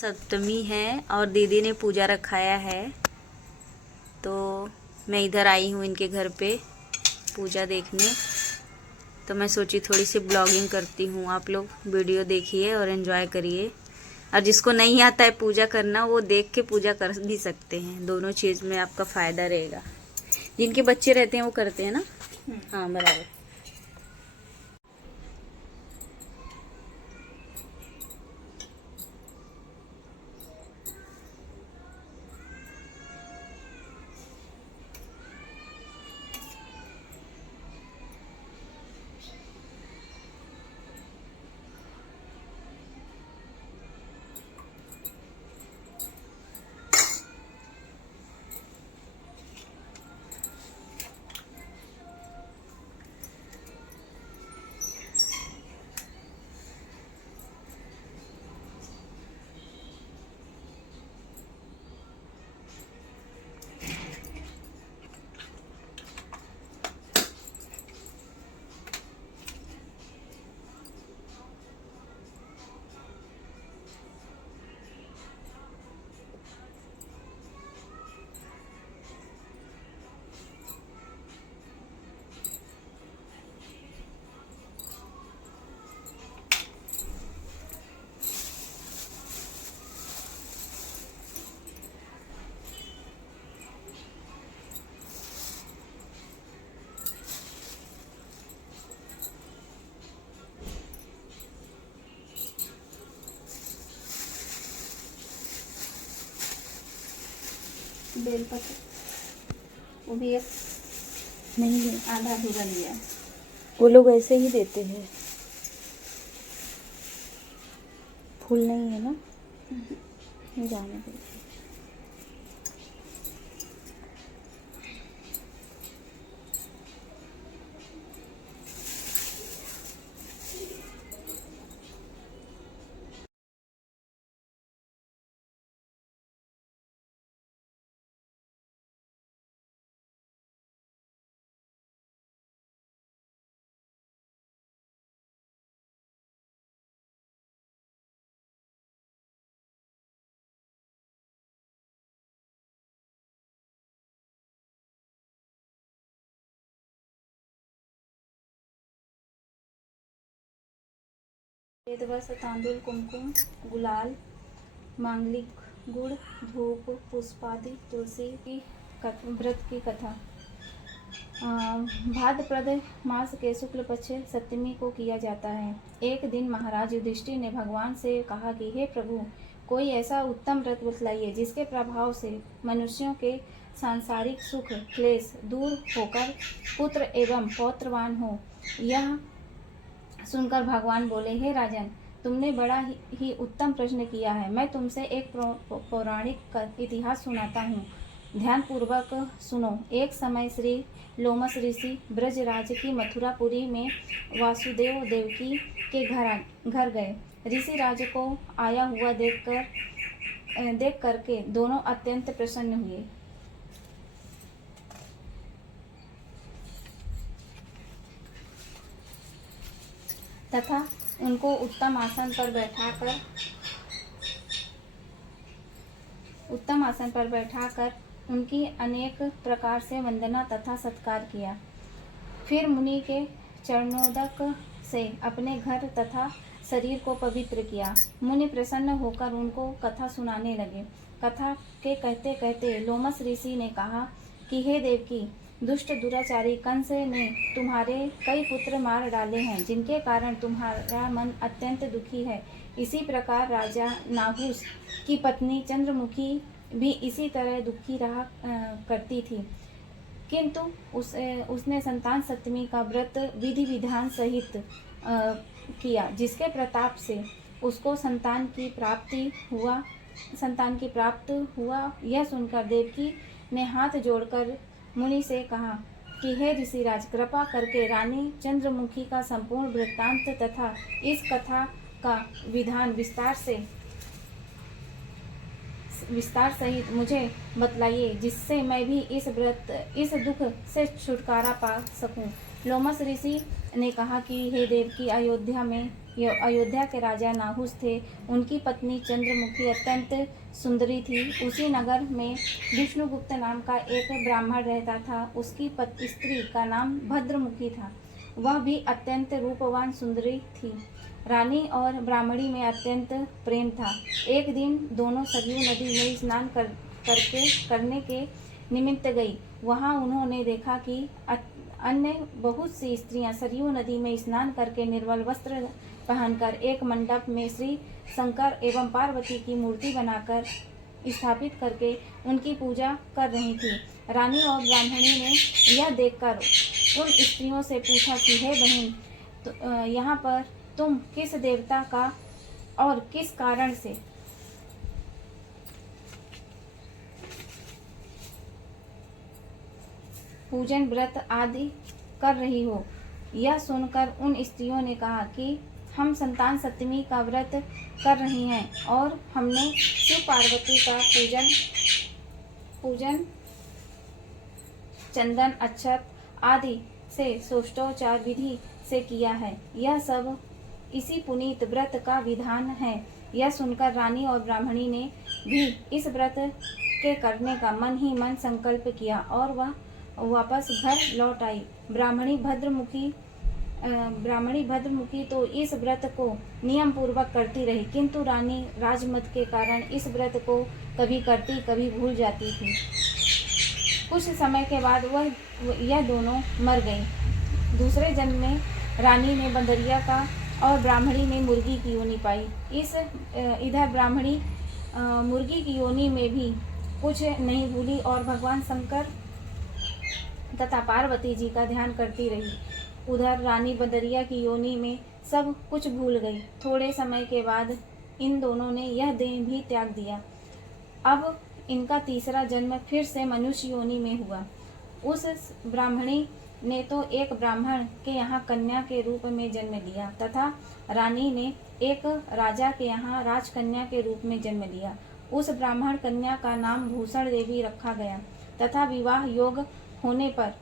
सप्तमी है और दीदी ने पूजा रखाया है, तो मैं इधर आई हूँ इनके घर पे पूजा देखने। तो मैं सोची थोड़ी सी ब्लॉगिंग करती हूँ, आप लोग वीडियो देखिए और एंजॉय करिए। और जिसको नहीं आता है पूजा करना, वो देख के पूजा कर भी सकते हैं। दोनों चीज़ में आपका फ़ायदा रहेगा। जिनके बच्चे रहते हैं वो करते हैं ना। हाँ बराबर। बेलपत्र वो भी एक नहीं है, आधा अधूरा लिया। वो लोग ऐसे ही देते हैं, फूल नहीं है ना। जाने दो। वेदवश तांदूल, कुमकुम, गुलाल, मांगलिक गुड़, धूप, पुष्पादि, तुलसी की व्रत की कथा। भाद्रपद मास के शुक्ल पक्ष सप्तमी को किया जाता है। एक दिन महाराज युधिष्ठिर ने भगवान से कहा कि हे प्रभु, कोई ऐसा उत्तम व्रत बतलाइए जिसके प्रभाव से मनुष्यों के सांसारिक सुख क्लेश दूर होकर पुत्र एवं पौत्रवान हो। यह सुनकर भगवान बोले, हे राजन, तुमने बड़ा ही उत्तम प्रश्न किया है। मैं तुमसे एक पौराणिक इतिहास सुनाता हूँ, ध्यान पूर्वक सुनो। एक समय श्री लोमस ऋषि ब्रजराज की मथुरापुरी में वासुदेव देवकी के घर गए। ऋषि राज को आया हुआ देख करके दोनों अत्यंत प्रसन्न हुए तथा उनको उत्तम आसन पर बैठाकर उनकी अनेक प्रकार से वंदना तथा सत्कार किया। फिर मुनि के चरणोदक से अपने घर तथा शरीर को पवित्र किया। मुनि प्रसन्न होकर उनको कथा सुनाने लगे। कथा के कहते कहते लोमस ऋषि ने कहा कि हे देवकी, दुष्ट दुराचारी कंस ने तुम्हारे कई पुत्र मार डाले हैं, जिनके कारण तुम्हारा मन अत्यंत दुखी है। इसी प्रकार राजा नाहुस की पत्नी चंद्रमुखी भी इसी तरह दुखी रहा करती थी, किंतु उसने संतान सप्तमी का व्रत विधि विधान सहित किया, जिसके प्रताप से उसको संतान की प्राप्त हुआ। यह सुनकर देवकी ने हाथ जोड़कर मुनि से कहा कि हे ऋषिराज, कृपा करके रानी चंद्रमुखी का संपूर्ण वृत्तांत तथा इस कथा का विधान विस्तार सहित मुझे बतलाइए, जिससे मैं भी इस दुख से छुटकारा पा सकूं। लोमस ऋषि ने कहा कि हे देवकी, अयोध्या में अयोध्या के राजा नाहुस थे। उनकी पत्नी चंद्रमुखी अत्यंत सुंदरी थी। उसी नगर में विष्णुगुप्त नाम का एक ब्राह्मण रहता था। उसकी स्त्री का नाम भद्रमुखी था। वह भी अत्यंत रूपवान सुंदरी थी। रानी और ब्राह्मणी में अत्यंत प्रेम था। एक दिन दोनों सरयू नदी में स्नान करने के निमित्त गई। वहां उन्होंने देखा कि अन्य बहुत सी स्त्रियां सरयू नदी में स्नान करके निर्मल वस्त्र पहनकर एक मंडप में श्री शंकर एवं पार्वती की मूर्ति बनाकर स्थापित करके उनकी पूजा कर रही थी। रानी और ब्राह्मणी ने यह देखकर उन स्त्रियों से पूछा कि हे बहन, तो यहाँ पर तुम किस देवता का और किस कारण से पूजन व्रत आदि कर रही हो। यह सुनकर उन स्त्रियों ने कहा कि हम संतान सप्तमी का व्रत कर रही हैं और हमने शिव पार्वती का पूजन चंदन अक्षत आदि से षोडशोपचार विधि से किया है। यह सब इसी पुनीत व्रत का विधान है। यह सुनकर रानी और ब्राह्मणी ने भी इस व्रत के करने का मन ही मन संकल्प किया और वह वापस घर लौट आई। ब्राह्मणी भद्रमुखी तो इस व्रत को नियम पूर्वक करती रही, किंतु रानी राजमत के कारण इस व्रत को कभी करती कभी भूल जाती थी। कुछ समय के बाद यह दोनों मर गईं। दूसरे जन्म में रानी ने बंदरिया का और ब्राह्मणी ने मुर्गी की योनि पाई। इधर ब्राह्मणी मुर्गी की योनि में भी कुछ नहीं भूली और भगवान शंकर तथा पार्वती जी का ध्यान करती रही। उधर रानी बंदरिया की योनि में सब कुछ भूल गई। थोड़े समय के बाद इन दोनों ने यह देह भी त्याग दिया। अब इनका तीसरा जन्म फिर से मनुष्य योनि में हुआ। उस ब्राह्मणी ने तो एक ब्राह्मण के यहाँ कन्या के रूप में जन्म लिया तथा रानी ने एक राजा के यहाँ राजकन्या के रूप में जन्म लिया। उस ब्राह्मण कन्या का नाम भूषण देवी रखा गया तथा विवाह योग होने पर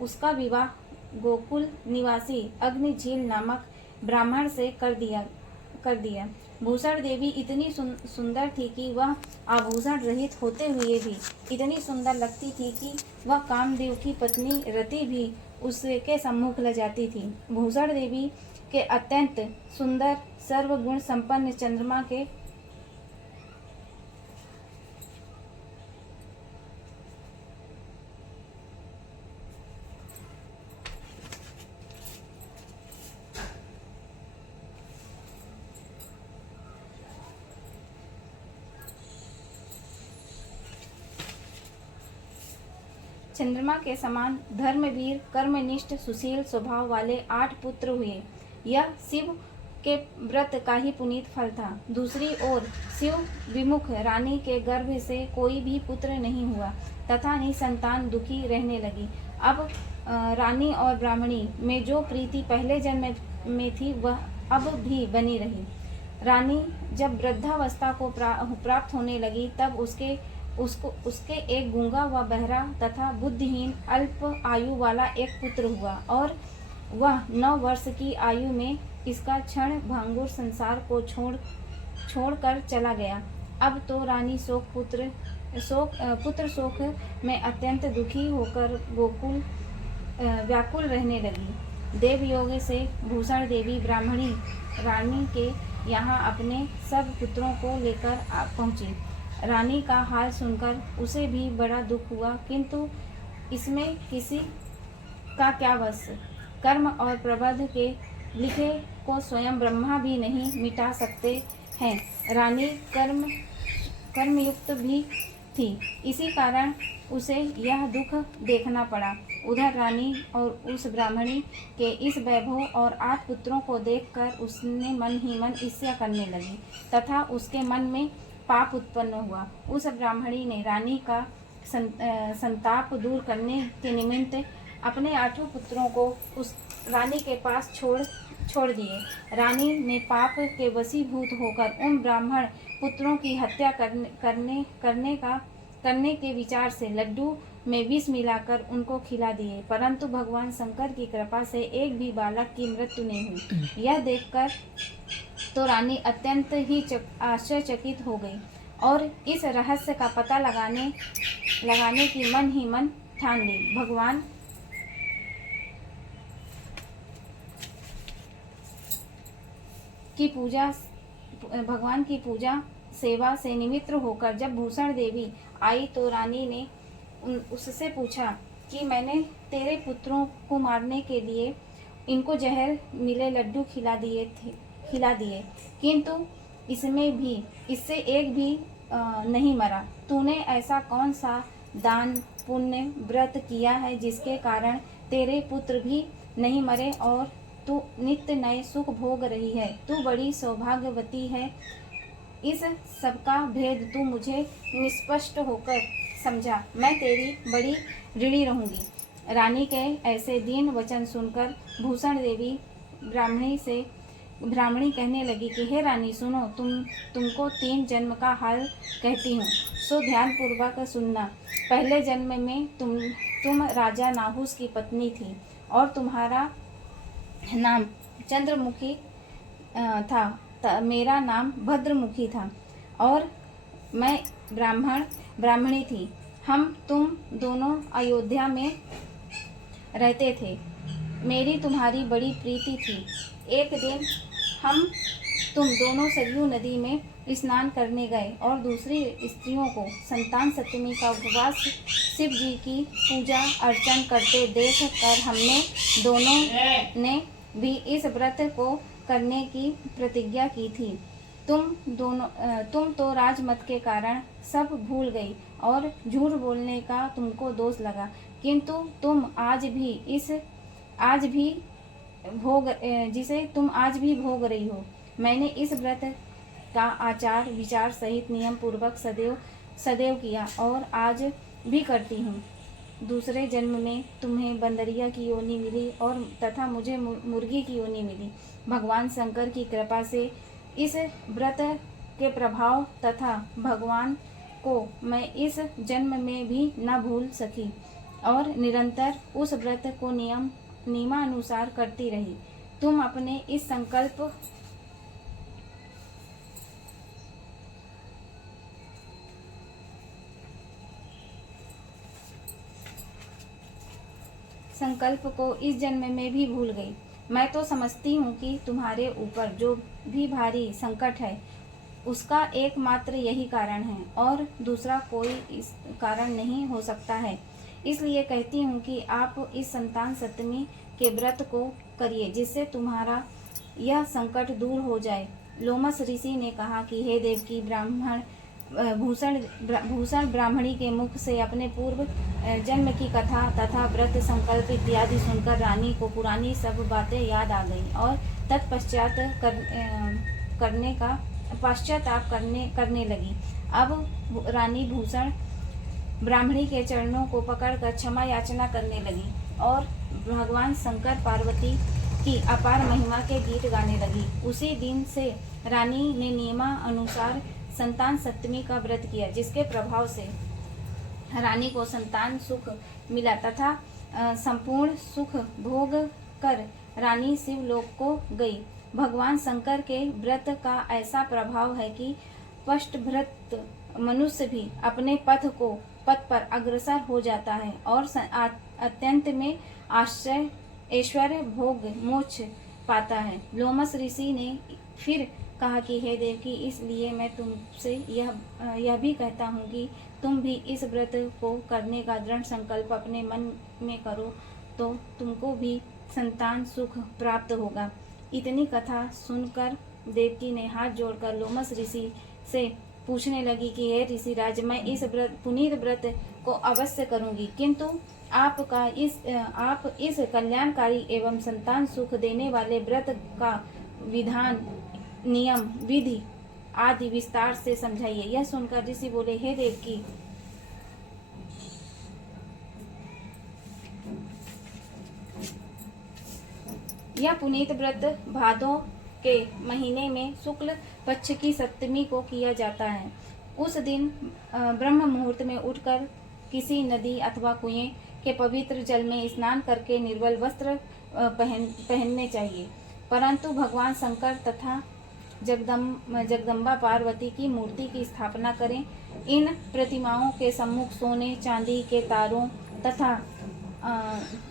उसका विवाह गोकुल निवासी अग्निझील नामक ब्राह्मण से कर दिया। भूषण देवी इतनी सुंदर थी कि वह आभूषण रहित होते हुए भी इतनी सुंदर लगती थी कि वह कामदेव की पत्नी रति भी उसके सम्मुख ल जाती थी। भूषण देवी के अत्यंत सुंदर सर्वगुण संपन्न चंद्रमा के चंद्रमा के समान धर्मवीर कर्मनिष्ठ सुशील स्वभाव वाले 8 पुत्र हुए। यह शिव के व्रत का ही पुनीत फल था। दूसरी ओर शिव विमुख रानी के गर्भ से कोई भी पुत्र नहीं हुआ तथा निसंतान दुखी रहने लगी। अब रानी और ब्राह्मणी में जो प्रीति पहले जन्म में थी वह अब भी बनी रही। रानी जब वृद्धावस्था को प्राप्त होने लगी तब उसके एक गूंगा व बहरा तथा बुद्धिहीन अल्प आयु वाला एक पुत्र हुआ और वह 9 वर्ष की आयु में इसका क्षण भंगुर संसार को छोड़कर चला गया। अब तो रानी पुत्र शोक में अत्यंत दुखी होकर गोकुल व्याकुल रहने लगी। देवयोग से भूषण देवी ब्राह्मणी रानी के यहाँ अपने सब पुत्रों को लेकर पहुँची। रानी का हाल सुनकर उसे भी बड़ा दुख हुआ, किंतु इसमें किसी का क्या वश। कर्म और प्रबंध के लिखे को स्वयं ब्रह्मा भी नहीं मिटा सकते हैं। रानी कर्मयुक्त भी थी, इसी कारण उसे यह दुख देखना पड़ा। उधर रानी और उस ब्राह्मणी के इस वैभव और 8 पुत्रों को देखकर उसने मन ही मन ईर्ष्या करने लगी तथा उसके मन में पाप उत्पन्न हुआ। उस ब्राह्मणी ने रानी का संताप दूर करने के निमित्त अपने 8 पुत्रों को उस रानी के पास छोड़ दिए। रानी ने पाप के वशीभूत होकर उन ब्राह्मण पुत्रों की हत्या करने के विचार से लड्डू में विष मिलाकर उनको खिला दिए, परंतु भगवान शंकर की कृपा से एक भी बालक की मृत्यु नहीं हुई। यह देखकर तो रानी अत्यंत ही आश्चर्यचकित हो गई और इस रहस्य का पता लगाने की मन ही मन ठान ली। भगवान की पूजा सेवा से निमित्त होकर जब भूषण देवी आई तो रानी ने उससे पूछा कि मैंने तेरे पुत्रों को मारने के लिए इनको जहर मिले लड्डू खिला दिए, किंतु इससे एक भी नहीं मरा। तूने ऐसा कौन सा दान पुण्य व्रत किया है जिसके कारण तेरे पुत्र भी नहीं मरे और तू नित्य नए सुख भोग रही है? तू बड़ी सौभाग्यवती है। इस सबका भेद तू मुझे निष्पष्ट होकर समझा, मैं तेरी बड़ी ऋणी रहूंगी। रानी के ऐसे दीन वचन सुनकर भूषण देवी ब्राह्मणी कहने लगी कि हे रानी सुनो, तुमको 3 जन्म का हाल कहती हूँ, सो ध्यान पूर्वक सुनना। पहले जन्म में तुम राजा नाहुस की पत्नी थी और तुम्हारा नाम चंद्रमुखी था, मेरा नाम भद्रमुखी था और मैं ब्राह्मणी थी। तुम दोनों अयोध्या में रहते थे। मेरी तुम्हारी बड़ी प्रीति थी। एक दिन तुम दोनों सरयू नदी में स्नान करने गए और दूसरी स्त्रियों को संतान सप्तमी का उपवास शिव जी की पूजा अर्चन करते देख कर हमने दोनों ने भी इस व्रत को करने की प्रतिज्ञा की थी। तुम तो राजमत के कारण सब भूल गई और झूठ बोलने का तुमको दोष लगा, किंतु तुम आज भी भोग रही हो। मैंने इस व्रत का आचार विचार सहित नियम पूर्वक सदैव किया और आज भी करती हूँ। दूसरे जन्म में तुम्हें बंदरिया की योनि मिली और तथा मुझे मुर्गी की योनि मिली। भगवान शंकर की कृपा से इस व्रत के प्रभाव तथा भगवान को मैं इस जन्म में भी न भूल सकी और निरंतर उस व्रत को नियमानुसार करती रही। तुम अपने इस संकल्प को इस जन्म में भी भूल गई। मैं तो समझती हूँ कि तुम्हारे ऊपर जो भी भारी संकट है उसका एकमात्र यही कारण है और दूसरा कोई इस कारण नहीं हो सकता है। इसलिए कहती हूँ कि आप इस संतान सप्तमी के व्रत को करिए, जिससे तुम्हारा यह संकट दूर हो जाए। लोमस ऋषि ने कहा कि हे देव की भूषण ब्राह्मणी के मुख से अपने पूर्व जन्म की कथा तथा व्रत संकल्प इत्यादि सुनकर रानी को पुरानी सब बातें याद आ गई और पश्चाताप करने लगी। अब रानी भूषण ब्राह्मणी के चरणों को पकड़कर क्षमा याचना करने लगी और भगवान शंकर पार्वती की अपार महिमा के गीत गाने लगी। उसी दिन से रानी ने नियमानुसार संतान सप्तमी का व्रत किया, जिसके प्रभाव से रानी को संतान सुख मिला तथा संपूर्ण सुख भोग कर रानी शिवलोक को गई। भगवान शंकर के व्रत का ऐसा प्रभाव है कि पष्टभृत मनुष्य भी अपने पथ पर अग्रसर हो जाता है और अत्यंत में ऐश्वर्य भोग मोक्ष पाता है। लोमस ऋषि ने फिर कहा कि हे देवकी, इसलिए मैं तुमसे यह भी कहता हूँ कि तुम भी इस व्रत को करने का दृढ़ संकल्प अपने मन में करो तो तुमको भी संतान सुख प्राप्त होगा। इतनी कथा सुनकर देवकी ने हाथ जोड़कर लोमस ऋषि से पूछने लगी कि हे ऋषिराज, मैं इस पुनीत व्रत को अवश्य करूंगी, किंतु आप इस कल्याणकारी एवं संतान सुख देने वाले व्रत का विधान नियम विधि आदि विस्तार से समझाइए। यह सुनकर ऋषि बोले, हे देवकी, यह पुनीत व्रत भादों के महीने में शुक्ल पक्ष की सप्तमी को किया जाता है। उस दिन ब्रह्म मुहूर्त में उठकर किसी नदी अथवा कुएं के पवित्र जल में स्नान करके निर्मल वस्त्र पहनने चाहिए। परंतु भगवान शंकर तथा जगदम्बा पार्वती की मूर्ति की स्थापना करें। इन प्रतिमाओं के सम्मुख सोने चांदी के तारों तथा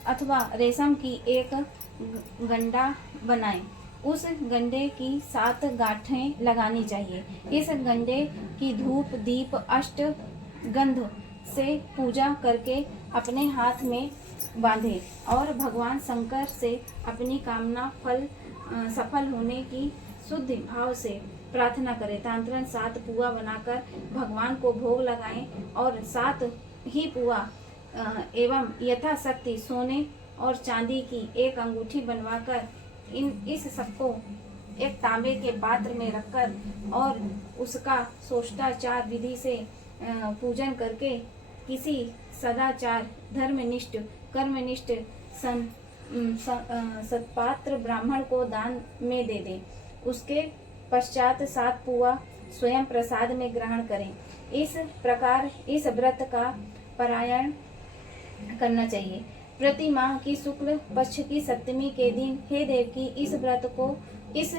अथवा रेशम की एक गंडा बनाएं। उस गंडे की 7 गांठें लगानी चाहिए। इस गंडे की धूप दीप अष्ट गंध से पूजा करके अपने हाथ में बांधे और भगवान शंकर से अपनी कामना सफल होने की शुद्ध भाव से प्रार्थना करें। तांत्रण 7 पुआ बनाकर भगवान को भोग लगाएं और 7 ही पुआ एवं यथाशक्ति सोने और चांदी की एक अंगूठी बनवाकर इस सबको एक तांबे के पात्र में रखकर और उसका सोष्टाचार विधि से पूजन करके किसी सदाचार धर्मनिष्ठ कर्मनिष्ठ सत्पात्र ब्राह्मण को दान में दे दें। उसके पश्चात 7 पुआ स्वयं प्रसाद में ग्रहण करें। इस प्रकार इस व्रत का पारायण करना चाहिए। प्रति माह की शुक्ल पक्ष की सप्तमी के दिन हे देवकी, इस व्रत को इस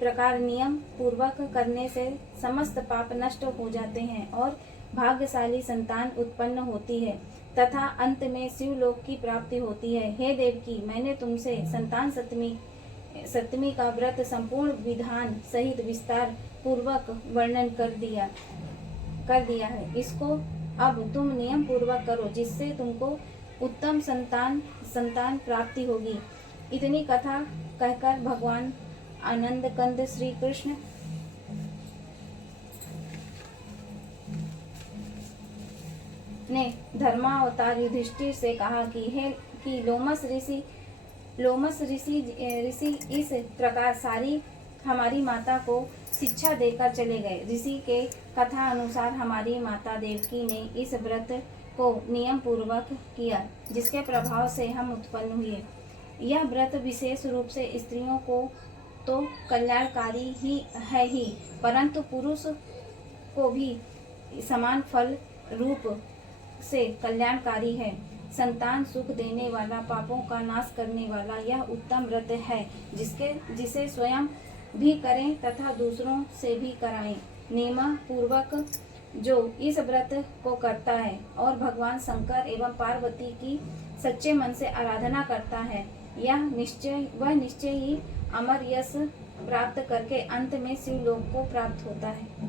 प्रकार नियम पूर्वक करने से समस्त पाप नष्ट हो जाते हैं और भाग्यशाली संतान उत्पन्न होती है तथा अंत में शिवलोक की प्राप्ति होती है। हे देवकी, मैंने तुमसे संतान सप्तमी का व्रत संपूर्ण विधान सहित विस्तार पूर्वक वर्णन कर दिया है। इसको अब तुम नियम पूर्वक करो, जिससे तुमको उत्तम संतान प्राप्ति होगी। इतनी कथा कहकर भगवान आनंद कंद श्री कृष्ण ने धर्मावतार युधिष्ठिर से कहा कि लोमस ऋषि इस प्रकार सारी हमारी माता को शिक्षा देकर चले गए। ऋषि के कथा अनुसार हमारी माता देवकी ने इस व्रत को नियम पूर्वक किया, जिसके प्रभाव से हम उत्पन्न हुए। यह व्रत विशेष रूप से स्त्रियों को तो कल्याणकारी ही है ही, परंतु पुरुष को भी समान फल रूप से कल्याणकारी है। संतान सुख देने वाला, पापों का नाश करने वाला यह उत्तम व्रत है, जिसे स्वयं भी करें तथा दूसरों से भी कराएं। नियम पूर्वक जो इस व्रत को करता है और भगवान शंकर एवं पार्वती की सच्चे मन से आराधना करता है, वह निश्चय ही अमर यश प्राप्त करके अंत में शिवलोक को प्राप्त होता है।